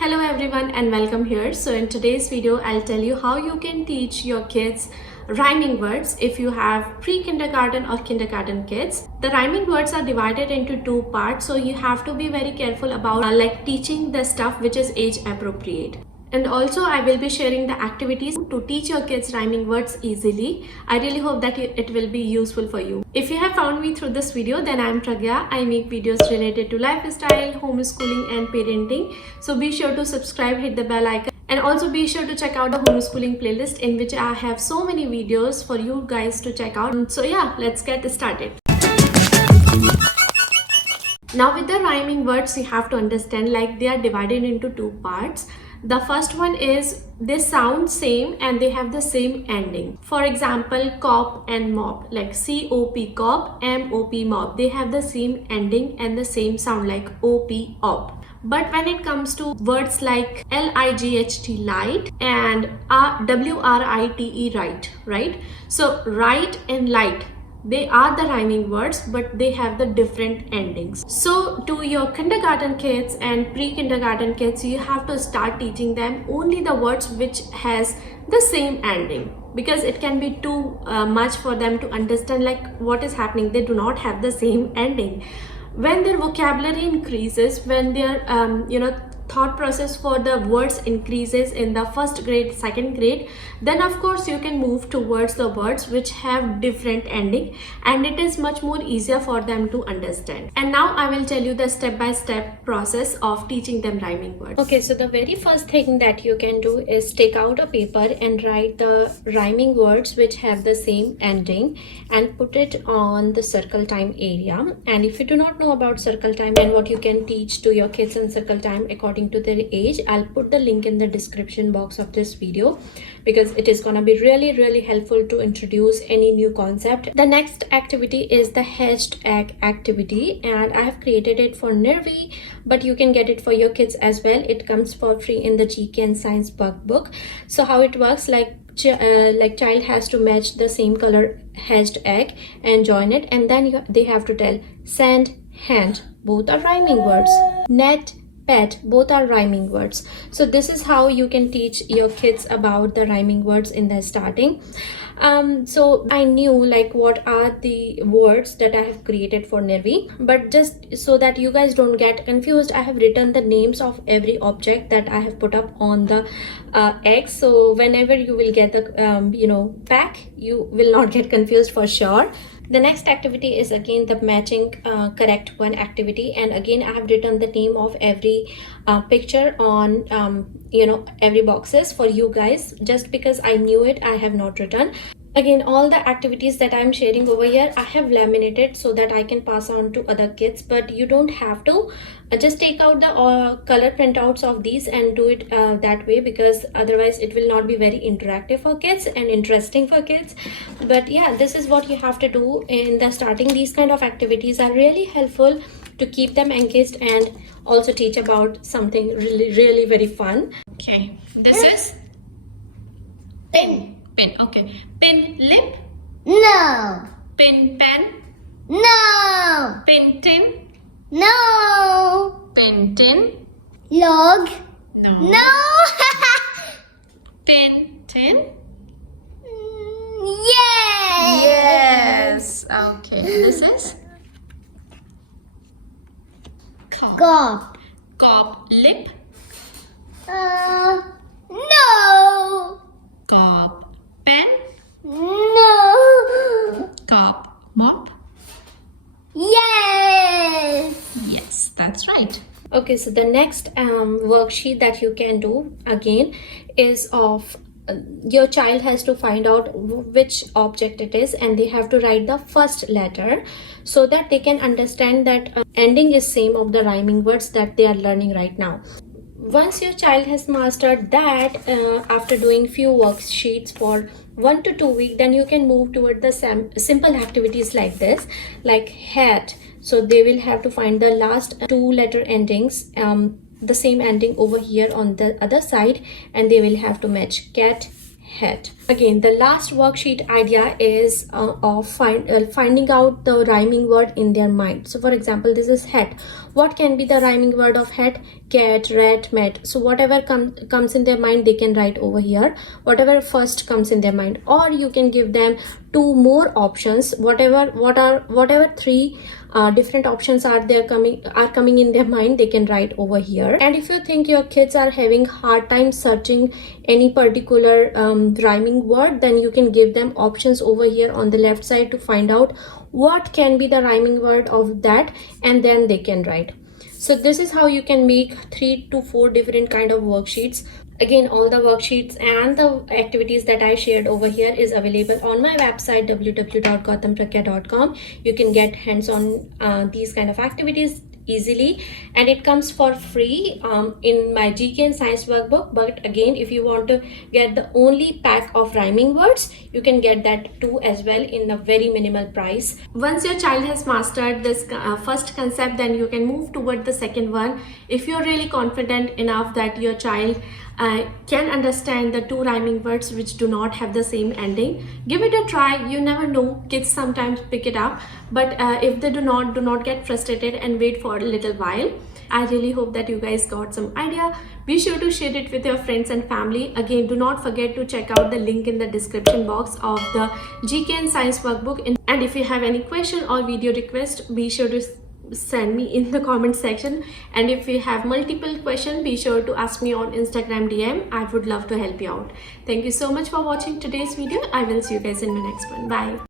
Hello everyone and welcome here. So in today's video, I'll tell you how you can teach your kids rhyming words if you have pre-kindergarten or kindergarten kids. The rhyming words are divided into two parts, so you have to be very careful about teaching the stuff which is age appropriate. And also I will be sharing the activities to teach your kids rhyming words easily. I really hope that it will be useful for you. If you have found me through this video, then I'm Pragya. I make videos related to lifestyle, homeschooling and parenting. So be sure to subscribe, hit the bell icon, and also be sure to check out the homeschooling playlist in which I have so many videos for you guys to check out. So yeah, let's get started. Now with the rhyming words, you have to understand they are divided into two parts. The first one is they sound same and they have the same ending. For example, cop and mop, like C-O-P cop, M-O-P mop. They have the same ending and the same sound like O-P op. But when it comes to words like L-I-G-H-T light and W-R-I-T-E right? So right and light, they are the rhyming words, but they have the different endings. So to your kindergarten kids and pre-kindergarten kids, you have to start teaching them only the words which has the same ending, because it can be too much for them to understand what is happening. They do not have the same ending. When their vocabulary increases, when their thought process for the words increases in the first grade, second grade, then of course you can move towards the words which have different ending, and it is much more easier for them to understand. And now I will tell you the step-by-step process of teaching them rhyming words. Okay, so the very first thing that you can do is take out a paper and write the rhyming words which have the same ending and put it on the circle time area. And if you do not know about circle time and what you can teach to your kids in circle time according to their age, I'll put the link in the description box of this video, because it is gonna be really helpful to introduce any new concept. The next activity is the hatched egg activity, and I have created it for Nirvi, but you can get it for your kids as well. It comes for free in the GK and Science workbook. So how it works, child has to match the same color hatched egg and join it, and then they have to tell sand, hand, both are rhyming words. Net, pet, both are rhyming words. So this is how you can teach your kids about the rhyming words in the starting. So I knew what are the words that I have created for Nirvi, but just so that you guys don't get confused, I have written the names of every object that I have put up on the eggs. So whenever you will get the pack, you will not get confused for sure. The next activity is again the matching correct one activity, and again I have written the name of every picture on every boxes for you guys. Just because I knew it, I have not written. Again, all the activities that I'm sharing over here, I have laminated so that I can pass on to other kids, but you don't have to. Just take out the color printouts of these and do it that way, because otherwise it will not be very interactive for kids and interesting for kids. But yeah, this is what you have to do in the starting. These kind of activities are really helpful to keep them engaged and also teach about something really very fun. Okay, this is Pin. Pin. Okay. Pin lip. No. Pin pen. No. Pin tin. No. Pin tin. Log. No. No. Pin tin. Yes. Yes. Okay. This is cop. Gop. Cop lip. No. Cop pen. No. Cop mop. Yes. Yes, that's right. Okay, so the next worksheet that you can do again is of your child has to find out which object it is, and they have to write the first letter so that they can understand that ending is same of the rhyming words that they are learning right now. Once your child has mastered that, after doing few worksheets for 1 to 2 weeks, then you can move toward the simple activities like this, like hat. So they will have to find the last 2 letter endings, the same ending over here on the other side, and they will have to match cat, head. Again, the last worksheet idea is of finding out the rhyming word in their mind. So for example, this is head. What can be the rhyming word of head? Cat, rat, mat. So whatever comes in their mind, they can write over here, whatever first comes in their mind. Or you can give them two more options, whatever three different options are coming in their mind, they can write over here. And if you think your kids are having hard time searching any particular rhyming word, then you can give them options over here on the left side to find out what can be the rhyming word of that, and then they can write. So this is how you can make 3 to 4 different kind of worksheets. Again, all the worksheets and the activities that I shared over here is available on my website www.gautampragya.com. You can get hands-on these kind of activities easily, and it comes for free in my GK and science workbook. But again, if you want to get the only pack of rhyming words, you can get that too as well in a very minimal price. Once your child has mastered this first concept, then you can move toward the second one. If you're really confident enough that your child can understand the two rhyming words which do not have the same ending, give it a try. You never know, kids sometimes pick it up, but if they do not get frustrated and wait for a little while. I really hope that you guys got some idea. Be sure to share it with your friends and family. Again, do not forget to check out the link in the description box of the GK and science workbook. And if you have any question or video request, be sure to send me in the comment section. And if you have multiple questions, be sure to ask me on Instagram DM. I would love to help you out. Thank you so much for watching today's video. I will see you guys in my next one. Bye.